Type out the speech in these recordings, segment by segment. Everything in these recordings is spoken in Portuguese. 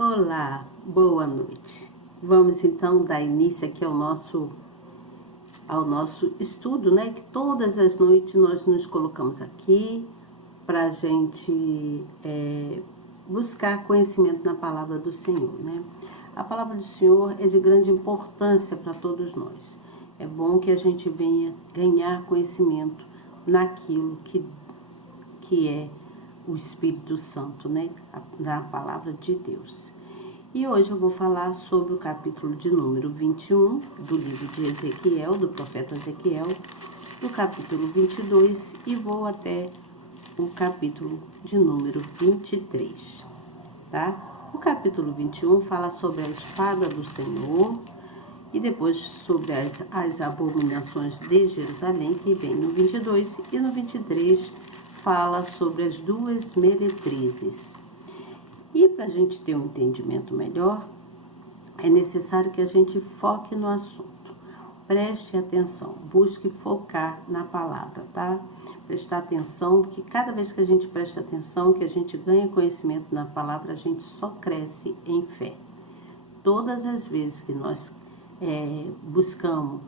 Olá, boa noite. Vamos então dar início aqui ao nosso estudo, né? Que todas as noites nós nos colocamos aqui para a gente buscar conhecimento na palavra do Senhor, né? A palavra do Senhor é de grande importância para todos nós. É bom que a gente venha ganhar conhecimento naquilo que é o Espírito Santo, né? Da palavra de Deus. E hoje eu vou falar sobre o capítulo de número 21 do livro de Ezequiel, do profeta Ezequiel, do capítulo 22 e vou até o capítulo de número 23, tá? O capítulo 21 fala sobre a espada do Senhor e depois sobre as abominações de Jerusalém, que vem no 22, e no 23 fala sobre as duas meretrizes. E para a gente ter um entendimento melhor, é necessário que a gente foque no assunto. Preste atenção, busque focar na palavra, tá? Prestar atenção, porque cada vez que a gente presta atenção, que a gente ganha conhecimento na palavra, a gente só cresce em fé. Todas as vezes que nós buscamos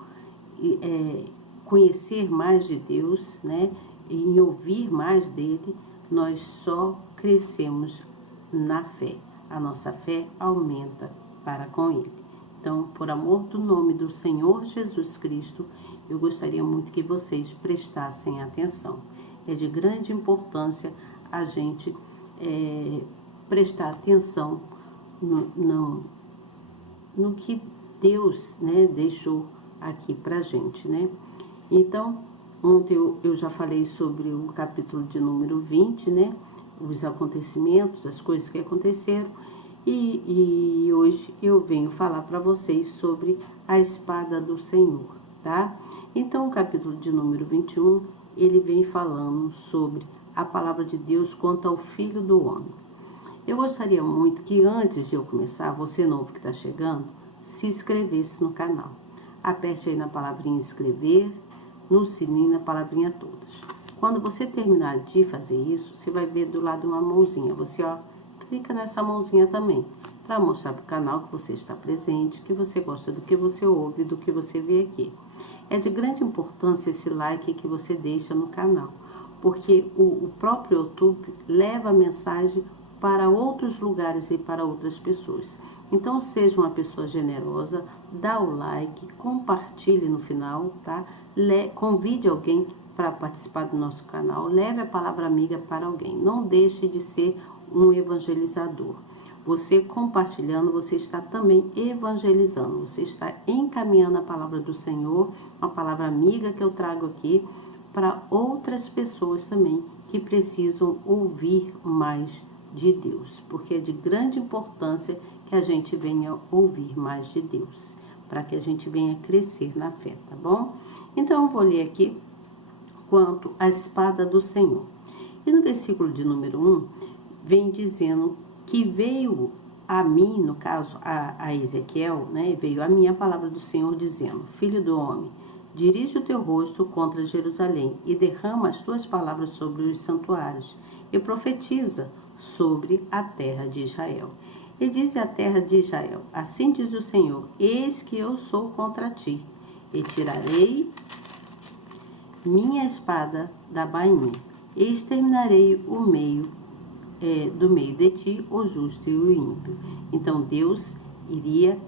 conhecer mais de Deus, né? Em ouvir mais dele, nós só crescemos na fé. A nossa fé aumenta para com ele. Então, por amor do nome do Senhor Jesus Cristo, eu gostaria muito que vocês prestassem atenção. É de grande importância a gente prestar atenção no que Deus, né, deixou aqui pra gente, né? Então, ontem eu já falei sobre o capítulo de número 20, né? Os acontecimentos, as coisas que aconteceram. E hoje eu venho falar para vocês sobre a espada do Senhor, tá? Então, o capítulo de número 21, ele vem falando sobre a palavra de Deus quanto ao Filho do Homem. Eu gostaria muito que antes de eu começar, você novo que está chegando, se inscrevesse no canal. Aperte aí na palavrinha inscrever, no sininho, na palavrinha todas. Quando você terminar de fazer isso, você vai ver do lado uma mãozinha. Você, clica nessa mãozinha também, para mostrar para o canal que você está presente, que você gosta do que você ouve, do que você vê aqui. É de grande importância esse like que você deixa no canal, porque o próprio YouTube leva a mensagem para outros lugares e para outras pessoas. Então, seja uma pessoa generosa, dá o like, compartilhe no final, tá? Convide alguém para participar do nosso canal, leve a palavra amiga para alguém. Não deixe de ser um evangelizador. Você compartilhando, você está também evangelizando, você está encaminhando a palavra do Senhor, uma palavra amiga que eu trago aqui para outras pessoas também que precisam ouvir mais de Deus, porque é de grande importância que a gente venha ouvir mais de Deus, para que a gente venha crescer na fé, tá bom? Então, eu vou ler aqui quanto à espada do Senhor. E no versículo de número 1, vem dizendo que veio a mim, no caso a Ezequiel, né, veio a mim a palavra do Senhor dizendo: Filho do homem, dirige o teu rosto contra Jerusalém e derrama as tuas palavras sobre os santuários e profetiza sobre a terra de Israel. E diz a terra de Israel: assim diz o Senhor, eis que eu sou contra ti, e tirarei minha espada da bainha, e exterminarei do meio de ti o justo e o ímpio. Então Deus iria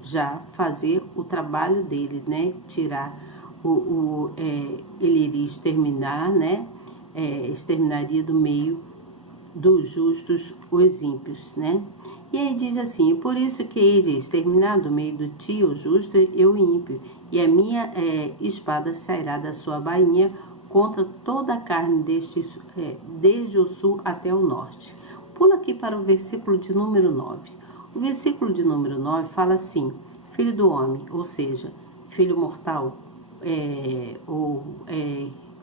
já fazer o trabalho dele, né? Tirar ele iria exterminar, né? Exterminaria do meio dos justos os ímpios, né? E aí diz assim: por isso que hei de exterminar do meio de ti o justo e o ímpio, e a minha espada sairá da sua bainha contra toda a carne desde o sul até o norte. Pula aqui para o versículo de número 9. O versículo de número 9 fala assim: filho do homem, ou seja, filho mortal,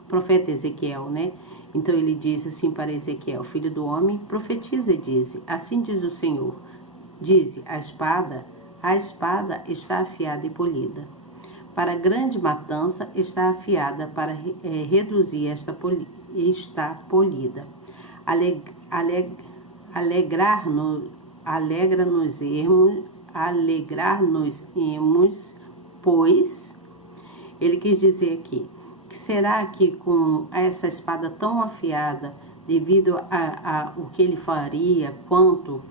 profeta Ezequiel, né? Então ele diz assim para Ezequiel: filho do homem, profetiza e diz: assim diz o Senhor, diz: a espada está afiada e polida. Para grande matança está afiada, para reduzir está polida. alegrar-nos-emos, pois, ele quis dizer aqui, que será que com essa espada tão afiada, devido a o que ele faria, quanto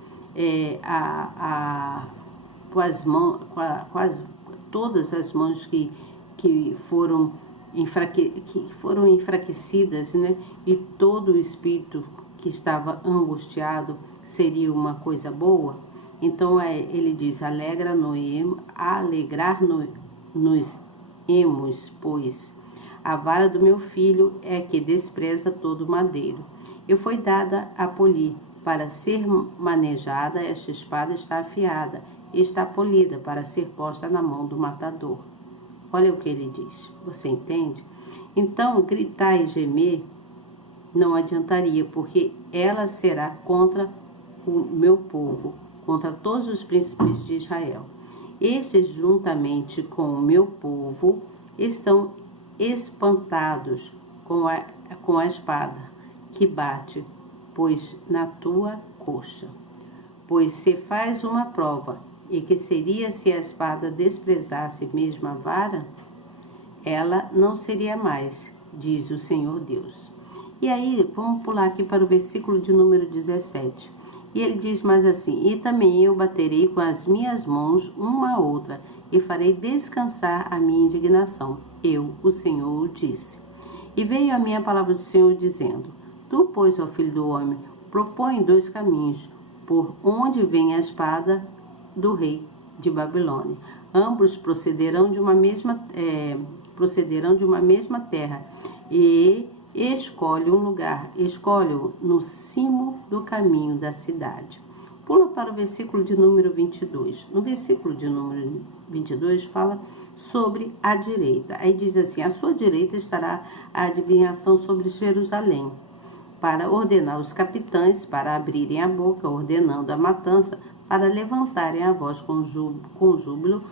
com as mãos, todas as mãos que foram enfraquecidas, né? E todo o espírito que estava angustiado seria uma coisa boa? Então ele diz, alegrar-nos-emos, pois a vara do meu filho é que despreza todo madeiro. E foi dada a polir, para ser manejada, esta espada está afiada, e está polida para ser posta na mão do matador. Olha o que ele diz, você entende? Então, gritar e gemer não adiantaria, porque ela será contra o meu povo, contra todos os príncipes de Israel. Estes, juntamente com o meu povo, estão espantados com a espada que bate, pois na tua coxa. Pois se faz uma prova, e que seria se a espada desprezasse mesmo a vara, ela não seria mais, diz o Senhor Deus. E aí, vamos pular aqui para o versículo de número 17. E ele diz mais assim, e também eu baterei com as minhas mãos uma a outra, e farei descansar a minha indignação. Eu, o Senhor, o disse. E veio a minha palavra do Senhor dizendo, tu, pois, ó filho do homem, propõe 2 caminhos, por onde vem a espada do rei de Babilônia. Ambos procederão de uma mesma terra, e escolhe um lugar, escolhe-o no cimo do caminho da cidade. Pula para o versículo de número 22. No versículo de número 22 fala sobre a direita. Aí diz assim, à sua direita estará a adivinhação sobre Jerusalém, para ordenar os capitães, para abrirem a boca, ordenando a matança, para levantarem a voz com júbilo,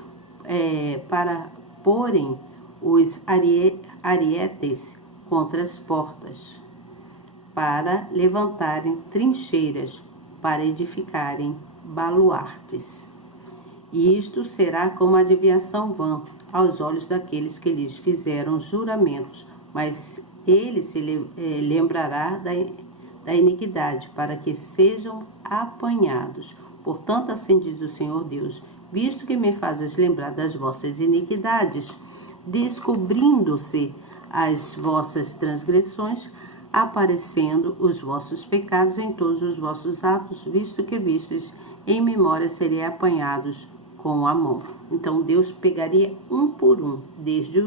para porem os arietes contra as portas, para levantarem trincheiras, para edificarem baluartes. E isto será como adivinhação vã aos olhos daqueles que lhes fizeram juramentos, mas ele se lembrará da iniquidade, para que sejam apanhados. Portanto, assim diz o Senhor Deus, visto que me fazes lembrar das vossas iniquidades, descobrindo-se as vossas transgressões, aparecendo os vossos pecados em todos os vossos atos, visto que vistes em memória serem apanhados com a mão. Então, Deus pegaria um por um, desde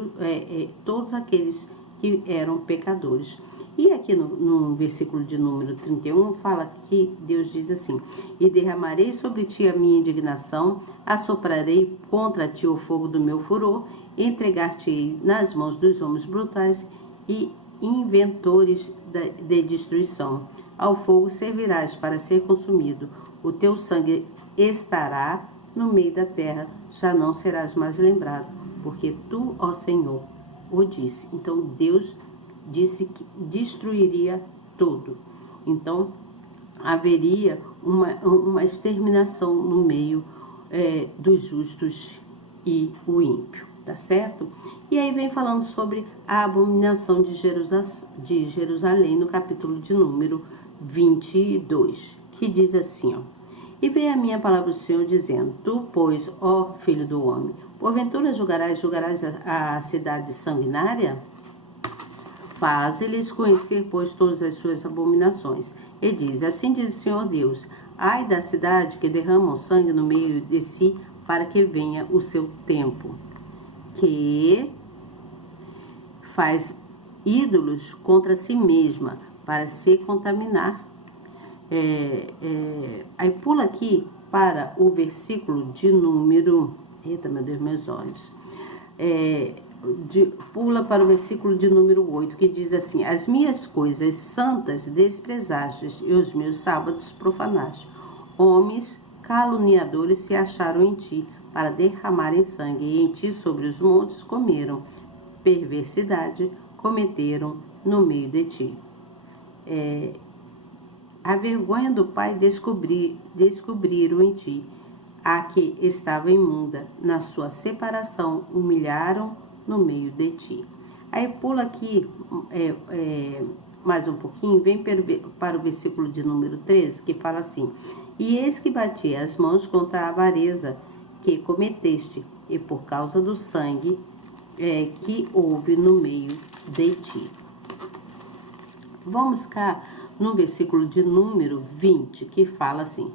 todos aqueles que eram pecadores. E aqui no versículo de número 31, fala que Deus diz assim, e derramarei sobre ti a minha indignação, assoprarei contra ti o fogo do meu furor, entregar-te-ei nas mãos dos homens brutais e inventores de destruição. Ao fogo servirás para ser consumido, o teu sangue estará no meio da terra, já não serás mais lembrado, porque tu, ó Senhor, o disse. Então Deus disse que destruiria tudo. Então haveria uma exterminação no meio dos justos e o ímpio, tá certo? E aí vem falando sobre a abominação de Jerusalém no capítulo de número 22, que diz assim, ó, e veio a minha palavra do Senhor dizendo, tu, pois, ó filho do homem, porventura julgarás a cidade sanguinária? Faze-lhes conhecer, pois, todas as suas abominações. E diz, assim diz o Senhor Deus, ai da cidade que derrama o sangue no meio de si, para que venha o seu tempo, que faz ídolos contra si mesma, para se contaminar. Aí pula aqui para o versículo de número... Eita, meu Deus, meus olhos. Pula para o versículo de número 8, que diz assim, as minhas coisas santas desprezastes e os meus sábados profanaste. Homens caluniadores se acharam em ti, para derramarem sangue, e em ti sobre os montes comeram. Perversidade cometeram no meio de ti. a vergonha do pai descobriram em ti, a que estava imunda, na sua separação, humilharam no meio de ti. Aí pula aqui mais um pouquinho, vem para o versículo de número 13, que fala assim: e eis que bati as mãos contra a avareza que cometeste, e por causa do sangue que houve no meio de ti. Vamos cá no versículo de número 20, que fala assim: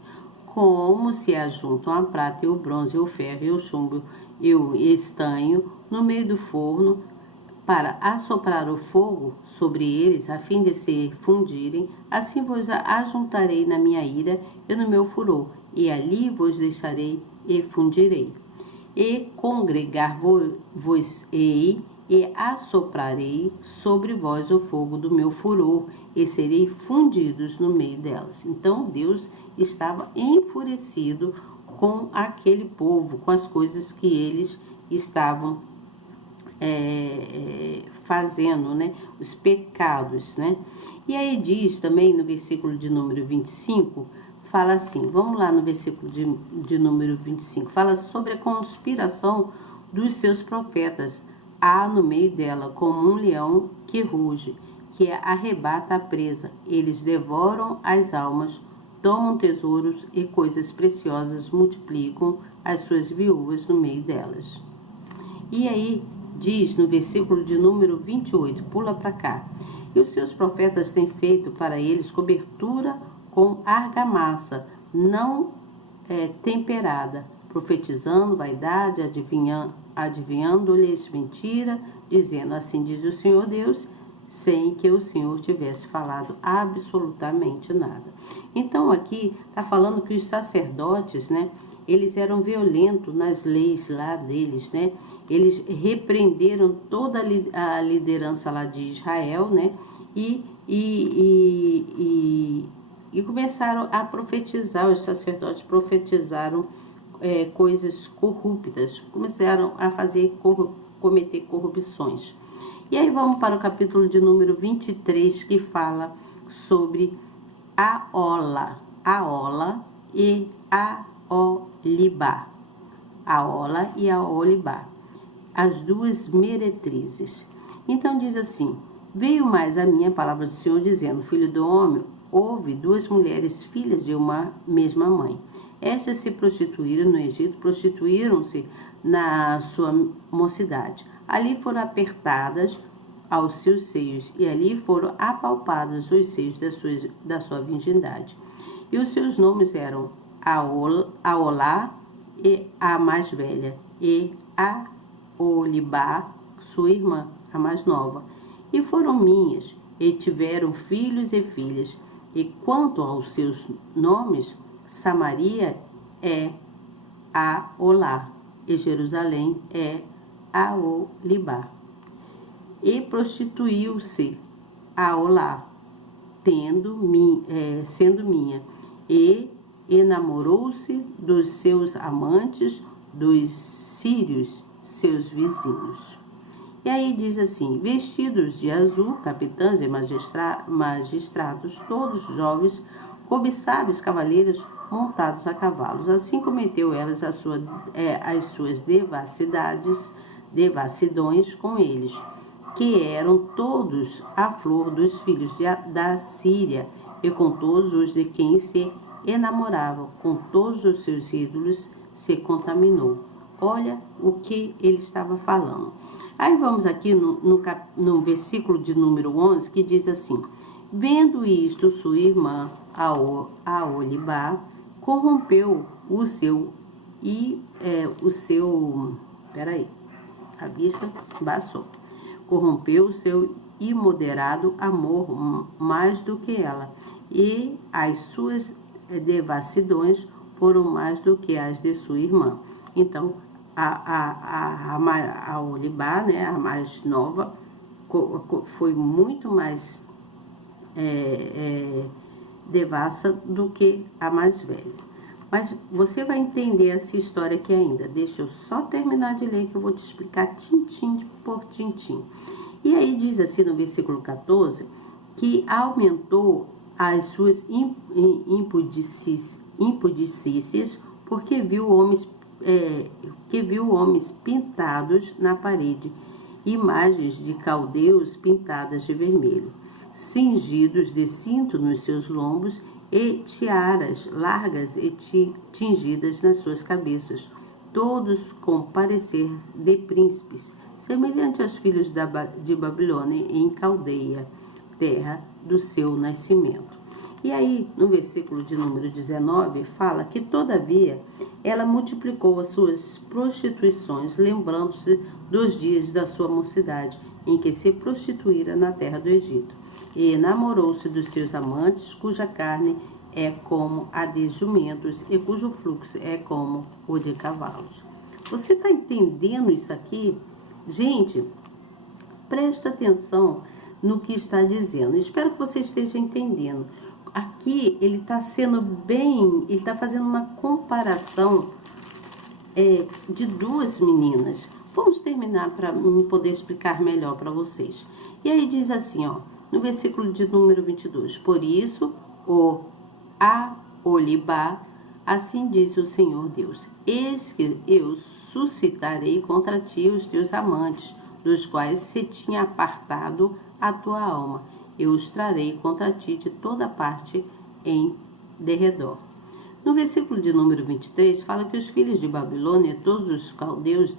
como se ajuntam a prata e o bronze, e o ferro e o chumbo e o estanho no meio do forno, para assoprar o fogo sobre eles, a fim de se fundirem, assim vos ajuntarei na minha ira e no meu furor, e ali vos deixarei e fundirei. E congregar-vos-ei, e assoprarei sobre vós o fogo do meu furor, e serei fundidos no meio delas. Então Deus estava enfurecido com aquele povo, com as coisas que eles estavam fazendo, né? Os pecados, né? E aí diz também no versículo de número 25, fala assim, vamos lá no versículo de número 25, fala sobre a conspiração dos seus profetas. Há no meio dela como um leão que ruge, que arrebata a presa. Eles devoram as almas, tomam tesouros e coisas preciosas, multiplicam as suas viúvas no meio delas. E aí diz no versículo de número 28, pula para cá: e os seus profetas têm feito para eles cobertura com argamassa não temperada, profetizando vaidade, adivinhando-lhes mentira, dizendo: assim diz o Senhor Deus, sem que o Senhor tivesse falado absolutamente nada. Então aqui está falando que os sacerdotes, né, eles eram violentos nas leis lá deles, né? Eles repreenderam toda a liderança lá de Israel, né? E começaram a profetizar, os sacerdotes profetizaram coisas corruptas, começaram a cometer corrupções. E aí vamos para o capítulo de número 23, que fala sobre Ahola e Aholibá. Ahola e Aholibá, as duas meretrizes. Então diz assim: veio mais a minha palavra do Senhor, dizendo: filho do homem, houve duas mulheres, filhas de uma mesma mãe. Estas se prostituíram no Egito, prostituíram-se na sua mocidade. Ali foram apertadas aos seus seios, e ali foram apalpados os seios da sua virgindade. E os seus nomes eram Aholá, e a mais velha, e Aholibá, sua irmã, a mais nova. E foram minhas, e tiveram filhos e filhas. E quanto aos seus nomes, Samaria é Aholá, e Jerusalém é Aholibá. E prostituiu-se Aholá, sendo minha, e enamorou-se dos seus amantes, dos sírios, seus vizinhos. E aí diz assim: vestidos de azul, capitães e magistrados, todos jovens, cobiçáveis cavaleiros montados a cavalos. Assim cometeu elas as suas devassidões com eles, que eram todos a flor dos filhos da Síria, e com todos os de quem se enamorava, com todos os seus ídolos se contaminou. Olha o que ele estava falando. Aí vamos aqui no versículo de número 11, que diz assim: vendo isto, sua irmã Aholibá corrompeu a vista baixou. Corrompeu o seu imoderado amor mais do que ela, e as suas devassidões foram mais do que as de sua irmã. Então, a Aholibá, né, a mais nova, foi muito mais devassa do que a mais velha. Mas você vai entender essa história aqui ainda. Deixa eu só terminar de ler, que eu vou te explicar tintim por tintim. E aí diz assim no versículo 14, que aumentou as suas impudicícias, porque viu homens pintados na parede, imagens de caldeus pintadas de vermelho, cingidos de cinto nos seus lombos e tiaras largas e tingidas nas suas cabeças, todos com parecer de príncipes, semelhante aos filhos de Babilônia em Caldeia, terra do seu nascimento. E aí, no versículo de número 19, fala que, todavia, ela multiplicou as suas prostituições, lembrando-se dos dias da sua mocidade, em que se prostituíra na terra do Egito. E namorou-se dos seus amantes, cuja carne é como a de jumentos e cujo fluxo é como o de cavalos. Você está entendendo isso aqui? Gente, presta atenção no que está dizendo. Espero que você esteja entendendo. Aqui ele está ele está fazendo uma comparação de duas meninas. Vamos terminar para poder explicar melhor para vocês. E aí diz assim, ó, no versículo de número 22, por isso, o Aholibá, assim diz o Senhor Deus, eis que eu suscitarei contra ti os teus amantes, dos quais se tinha apartado a tua alma. Eu os trarei contra ti de toda parte em derredor. No versículo de número 23, fala que os filhos de Babilônia, todos os caldeus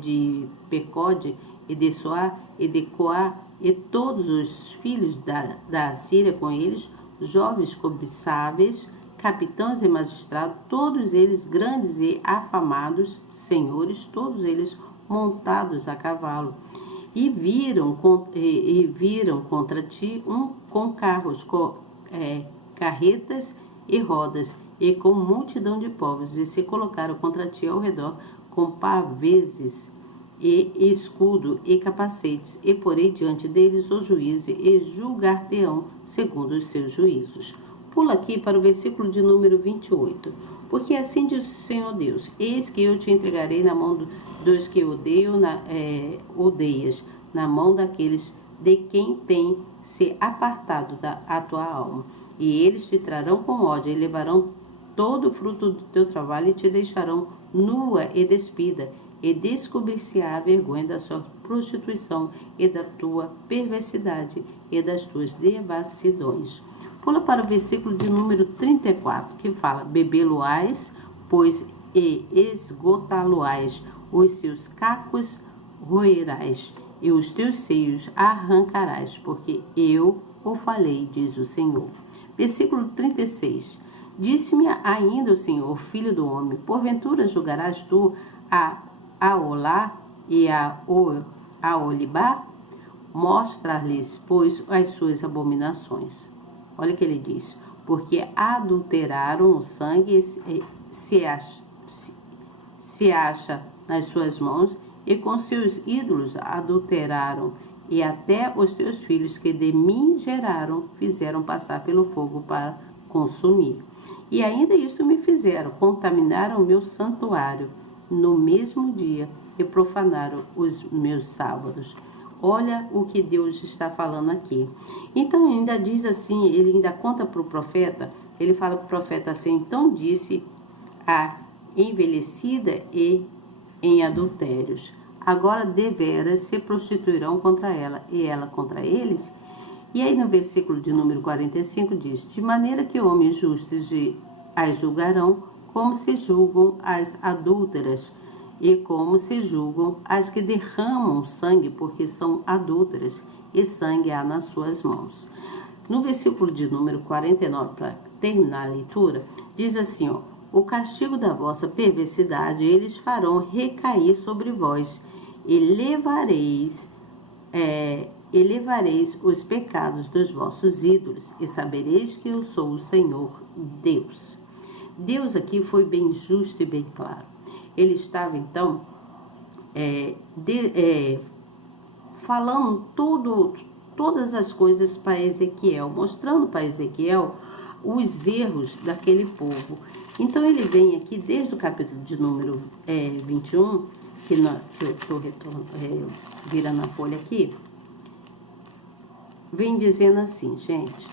de Pecode e de Soá e de Coá, e todos os filhos da Assíria com eles, jovens cobiçáveis, capitães e magistrados, todos eles grandes e afamados senhores, todos eles montados a cavalo, e viram contra ti com carros, carretas e rodas, e com multidão de povos, e se colocaram contra ti ao redor com paveses e escudo e capacetes, e porei diante deles o juízo e julgar-te-ão segundo os seus juízos. Pula aqui para o versículo de número 28. Porque assim diz o Senhor Deus, eis que eu te entregarei na mão dos que odeias, na mão daqueles de quem tem se apartado a tua alma. E eles te trarão com ódio, e levarão todo o fruto do teu trabalho, e te deixarão nua e despida, e descobrir-se-á a vergonha da sua prostituição, e da tua perversidade, e das tuas devassidões. Pula para o versículo de número 34, que fala, bebê-lo-ás, pois e esgotá-lo-ás, os seus cacos roerás, e os teus seios arrancarás, porque eu o falei, diz o Senhor. Versículo 36, disse-me ainda o Senhor, filho do homem, porventura julgarás tu a Aholá e a Aholibá? Mostra-lhes, pois, as suas abominações. Olha o que ele diz, porque adulteraram o sangue se acha nas suas mãos, e com seus ídolos adulteraram, e até os teus filhos que de mim geraram fizeram passar pelo fogo para consumir. E ainda isto me fizeram, contaminaram o meu santuário no mesmo dia e profanaram os meus sábados. Olha o que Deus está falando aqui. Então ainda diz assim, ele ainda conta para o profeta, ele fala para o profeta assim, então disse a envelhecida e em adultérios, agora deveras se prostituirão contra ela, e ela contra eles. E aí no versículo de número 45 diz, de maneira que homens justos as julgarão, como se julgam as adúlteras, e como se julgam as que derramam sangue, porque são adúlteras, e sangue há nas suas mãos. No versículo de número 49, para terminar a leitura, diz assim, ó, o castigo da vossa perversidade eles farão recair sobre vós, e levareis os pecados dos vossos ídolos, e sabereis que eu sou o Senhor Deus. Deus aqui foi bem justo e bem claro. Ele estava, então, falando todas as coisas para Ezequiel, mostrando para Ezequiel os erros daquele povo. Então, ele vem aqui, desde o capítulo de número 21, que eu estou virando a folha aqui, vem dizendo assim, gente,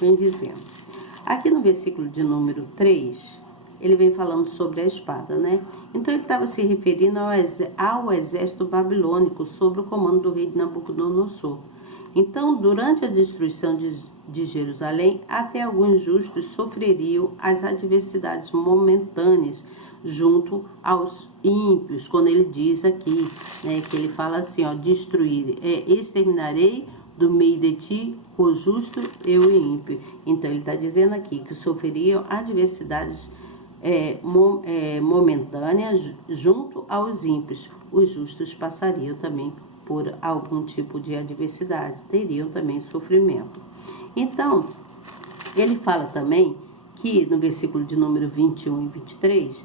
vem dizendo. Aqui no versículo de número 3, ele vem falando sobre a espada, né? Então ele estava se referindo ao exército babilônico sob o comando do rei Nabucodonosor. Então, durante a destruição de Jerusalém, até alguns justos sofreriam as adversidades momentâneas junto aos ímpios, quando ele diz aqui, né, que ele fala assim, ó, destruir, exterminarei do meio de ti o justo e o ímpio. Então ele está dizendo aqui que sofreriam adversidades momentâneas junto aos ímpios. Os justos passariam também por algum tipo de adversidade, teriam também sofrimento. Então, ele fala também que no versículo de número 21 e 23,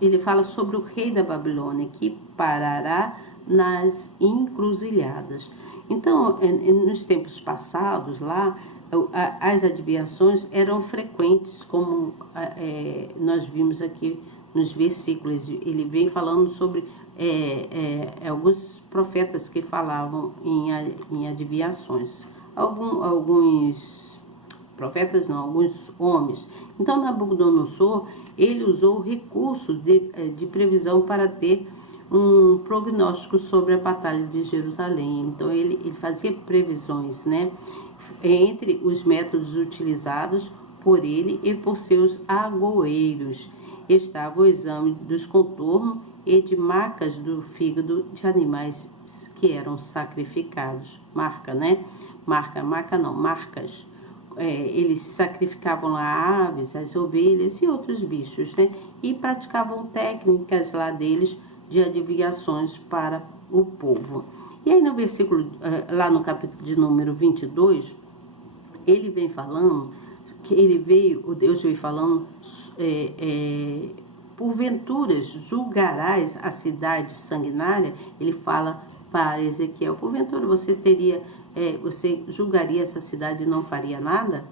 ele fala sobre o rei da Babilônia, que parará nas encruzilhadas. Então, nos tempos passados, lá, as adivinhações eram frequentes, como nós vimos aqui nos versículos. Ele vem falando sobre alguns profetas que falavam em adivinhações. Alguns profetas não, alguns homens. Então, Nabucodonosor, ele usou recursos de previsão para ter um prognóstico sobre a batalha de Jerusalém. Então, ele fazia previsões, né? Entre os métodos utilizados por ele e por seus agoeiros estava o exame dos contornos e de marcas do fígado de animais que eram sacrificados. Marca, né? Marca não, marcas. Eles sacrificavam lá aves, as ovelhas e outros bichos, né? E praticavam técnicas lá deles de adivinhações para o povo. E aí no versículo, lá no capítulo de número 22, ele vem falando, o Deus veio falando, porventuras julgarás a cidade sanguinária. Ele fala para Ezequiel, porventura você julgaria essa cidade e não faria nada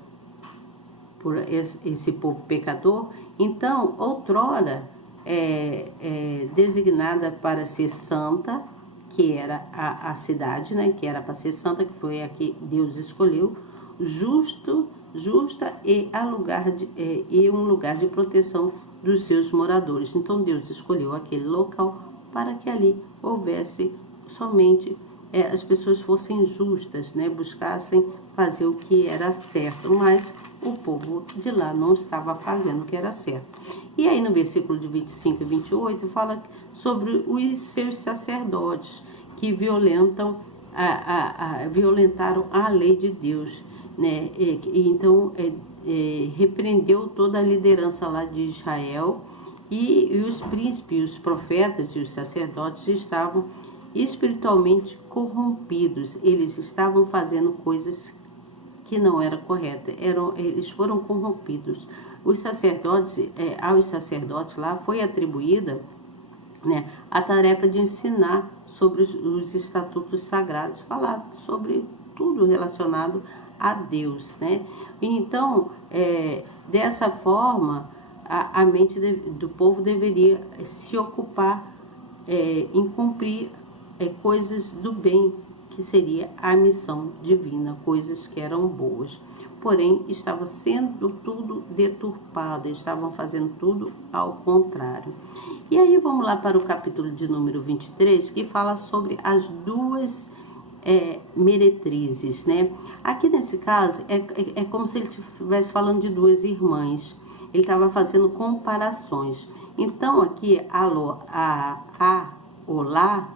por esse povo pecador? Então, outrora designada para ser santa, que era a cidade, né, que era para ser santa, que foi a que Deus escolheu, justa e um lugar de proteção dos seus moradores. Então Deus escolheu aquele local para que ali houvesse somente as pessoas fossem justas, né, buscassem fazer o que era certo, mas o povo de lá não estava fazendo o que era certo. E aí no versículo de 25 e 28 fala sobre os seus sacerdotes que violentaram a lei de Deus, né? Então repreendeu toda a liderança lá de Israel, e os príncipes, os profetas e os sacerdotes estavam espiritualmente corrompidos. Eles estavam fazendo coisas que não era correta, eles foram corrompidos. Aos sacerdotes lá foi atribuída, né, a tarefa de ensinar sobre os estatutos sagrados, falar sobre tudo relacionado a Deus, né? Então, dessa forma, a mente do povo deveria se ocupar em cumprir coisas do bem, que seria a missão divina, coisas que eram boas. Porém, estava sendo tudo deturpado, estavam fazendo tudo ao contrário. E aí vamos lá para o capítulo de número 23, que fala sobre as duas meretrizes, né? Aqui nesse caso, é como se ele estivesse falando de duas irmãs. Ele estava fazendo comparações. Então, aqui, Olá,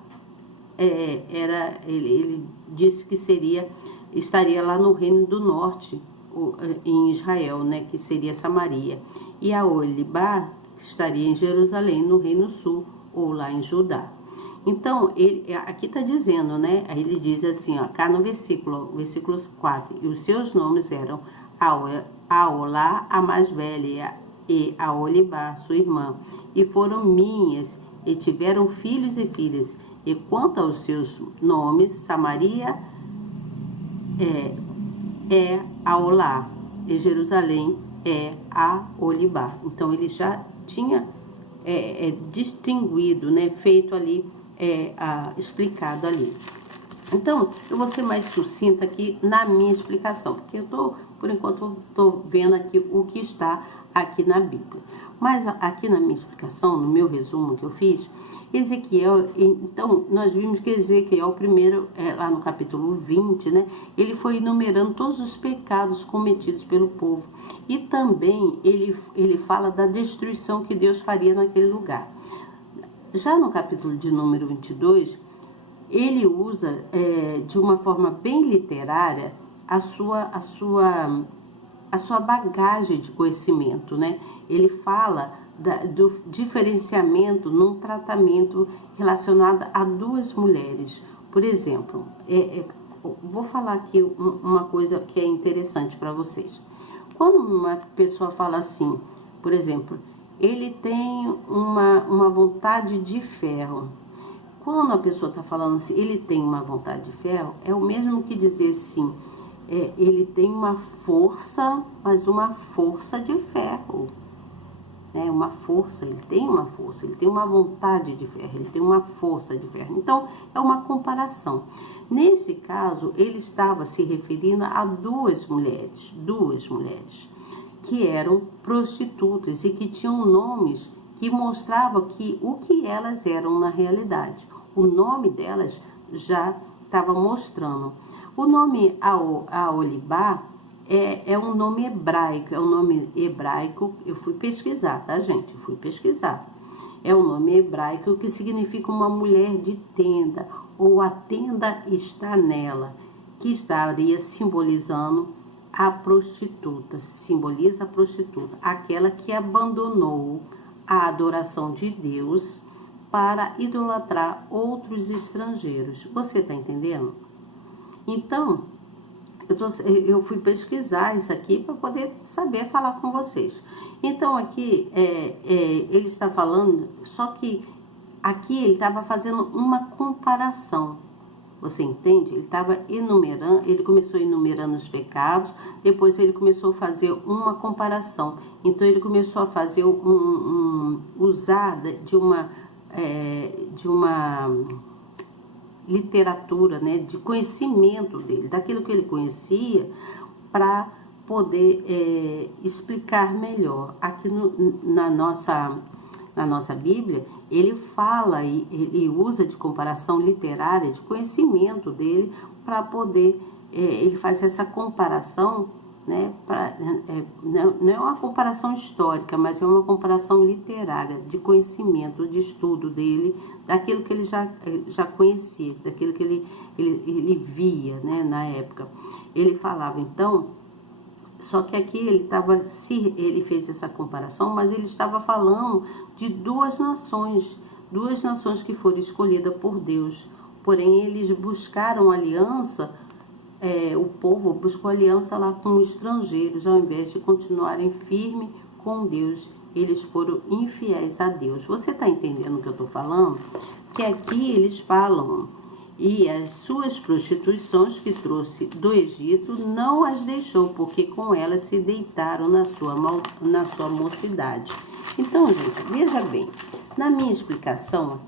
ele disse que estaria lá no Reino do Norte, em Israel, né, que seria Samaria. E a Olibá estaria em Jerusalém, no Reino Sul, ou lá em Judá. Então, aqui está dizendo, né? Aí ele diz assim, ó, cá no versículos 4, e os seus nomes eram Aolá, a mais velha, e a Olibá, sua irmã, e foram minhas, e tiveram filhos e filhas. E quanto aos seus nomes, Samaria é Aolá, e Jerusalém é a Olibá. Então, ele já tinha distinguido, né, feito ali, explicado ali. Então, eu vou ser mais sucinta aqui na minha explicação, porque por enquanto, estou vendo aqui o que está aqui na Bíblia. Mas aqui na minha explicação, no meu resumo que eu fiz, Ezequiel, então, nós vimos que Ezequiel, primeiro, lá no capítulo 20, né, ele foi enumerando todos os pecados cometidos pelo povo. E também ele fala da destruição que Deus faria naquele lugar. Já no capítulo de número 22, ele usa de uma forma bem literária a sua bagagem de conhecimento, né? Ele fala do diferenciamento num tratamento relacionado a duas mulheres. Por exemplo, vou falar aqui uma coisa que é interessante para vocês. Quando uma pessoa fala assim, por exemplo, ele tem uma vontade de ferro. Quando a pessoa está falando assim, ele tem uma vontade de ferro, é o mesmo que dizer assim, ele tem uma força, mas uma força de ferro. Uma força, ele tem uma vontade de ferro, ele tem uma força de ferro. Então, é uma comparação. Nesse caso, ele estava se referindo a duas mulheres, que eram prostitutas e que tinham nomes que mostravam o que elas eram na realidade. O nome delas já estava mostrando. O nome Aholibá é um nome hebraico, eu fui pesquisar, tá, gente? É um nome hebraico que significa uma mulher de tenda, ou a tenda está nela, que estaria simbolizando a prostituta, simboliza a prostituta, aquela que abandonou a adoração de Deus para idolatrar outros estrangeiros. Você está entendendo? Então, eu fui pesquisar isso aqui para poder saber falar com vocês. Então, aqui, ele está falando, só que aqui ele estava fazendo uma comparação. Você entende? Ele estava enumerando, ele começou enumerando os pecados, depois ele começou a fazer uma comparação. Então, ele começou a fazer usar de uma literatura, né, de conhecimento dele, daquilo que ele conhecia, para poder explicar melhor. Aqui na nossa Bíblia, ele fala e usa de comparação literária, de conhecimento dele, para poder, ele faz essa comparação, né, não é uma comparação histórica, mas é uma comparação literária, de conhecimento, de estudo dele, daquilo que ele já conhecia, daquilo que ele via, né, na época. Ele falava, então, só que aqui ele fez essa comparação, mas ele estava falando de duas nações que foram escolhidas por Deus. Porém, eles buscaram aliança, o povo buscou aliança lá com os estrangeiros, ao invés de continuarem firme com Deus. Eles foram infiéis a Deus. Você está entendendo o que eu estou falando? Que aqui eles falam, e as suas prostituições que trouxe do Egito não as deixou, porque com elas se deitaram na sua mocidade. Então, gente, veja bem, na minha explicação,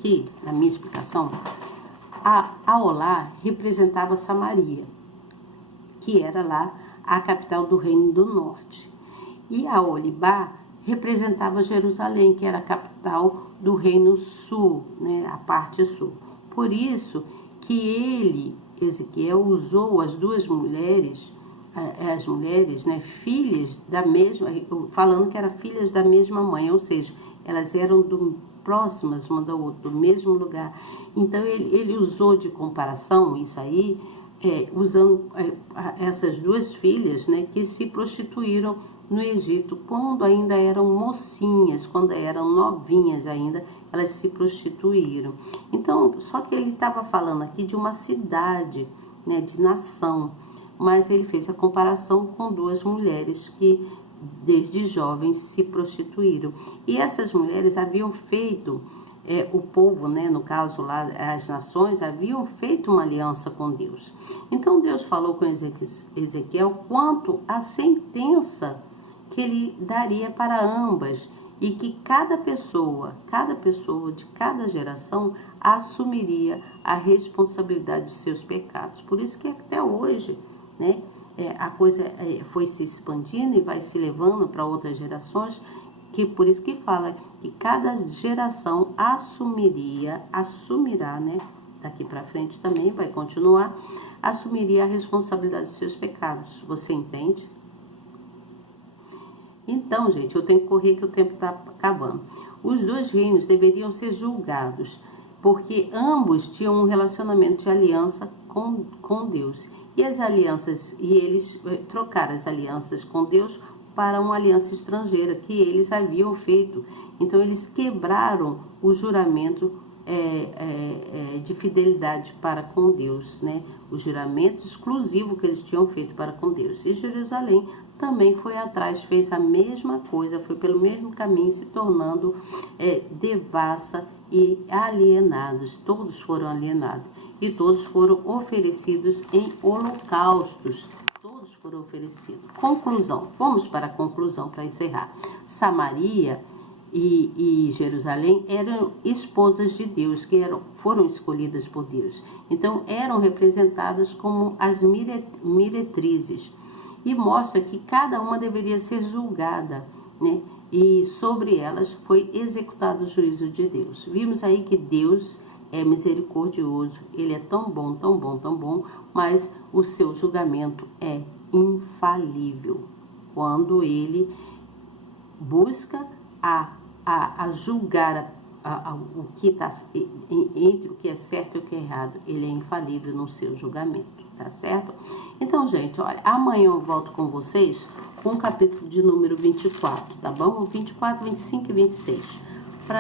a Aholá representava Samaria, que era lá a capital do Reino do Norte. E a Aholibá representava Jerusalém, que era a capital do Reino Sul, né, a parte sul. Por isso que Ezequiel, usou as duas mulheres, as mulheres, né, filhas da mesma, falando que eram filhas da mesma mãe, ou seja, elas eram próximas uma da outra, do mesmo lugar. Então, ele usou de comparação isso aí, usando essas duas filhas, né, que se prostituíram no Egito, quando ainda eram mocinhas, quando eram novinhas ainda, elas se prostituíram. Então, só que ele estava falando aqui de uma cidade, né, de nação, mas ele fez a comparação com duas mulheres que, desde jovens, se prostituíram. E essas mulheres haviam feito, o povo, né, no caso lá, as nações, haviam feito uma aliança com Deus. Então, Deus falou com Ezequiel quanto à sentença que ele daria para ambas, e que cada pessoa de cada geração assumiria a responsabilidade dos seus pecados. Por isso que até hoje, né, a coisa foi se expandindo e vai se levando para outras gerações, que por isso que fala que cada geração assumirá, né, daqui para frente também vai continuar, assumiria a responsabilidade dos seus pecados. Você entende? Então, gente, eu tenho que correr que o tempo está acabando. Os dois reinos deveriam ser julgados, porque ambos tinham um relacionamento de aliança com Deus. E as alianças, e eles trocaram as alianças com Deus para uma aliança estrangeira que eles haviam feito. Então, eles quebraram o juramento de fidelidade para com Deus, né? O juramento exclusivo que eles tinham feito para com Deus. E Jerusalém também foi atrás, fez a mesma coisa, foi pelo mesmo caminho, se tornando devassa e alienados. Todos foram alienados e todos foram oferecidos em holocaustos. Todos foram oferecidos. Conclusão, vamos para a conclusão para encerrar. Samaria e Jerusalém eram esposas de Deus, que foram escolhidas por Deus. Então, eram representadas como as meretrizes. E mostra que cada uma deveria ser julgada, né? E sobre elas foi executado o juízo de Deus. Vimos aí que Deus é misericordioso, Ele é tão bom, tão bom, tão bom, mas o seu julgamento é infalível. Quando Ele busca a julgar o que está entre o que é certo e o que é errado, Ele é infalível no seu julgamento, tá certo? Então, gente, olha, amanhã eu volto com vocês com o capítulo de número 24, tá bom? 24, 25 e 26.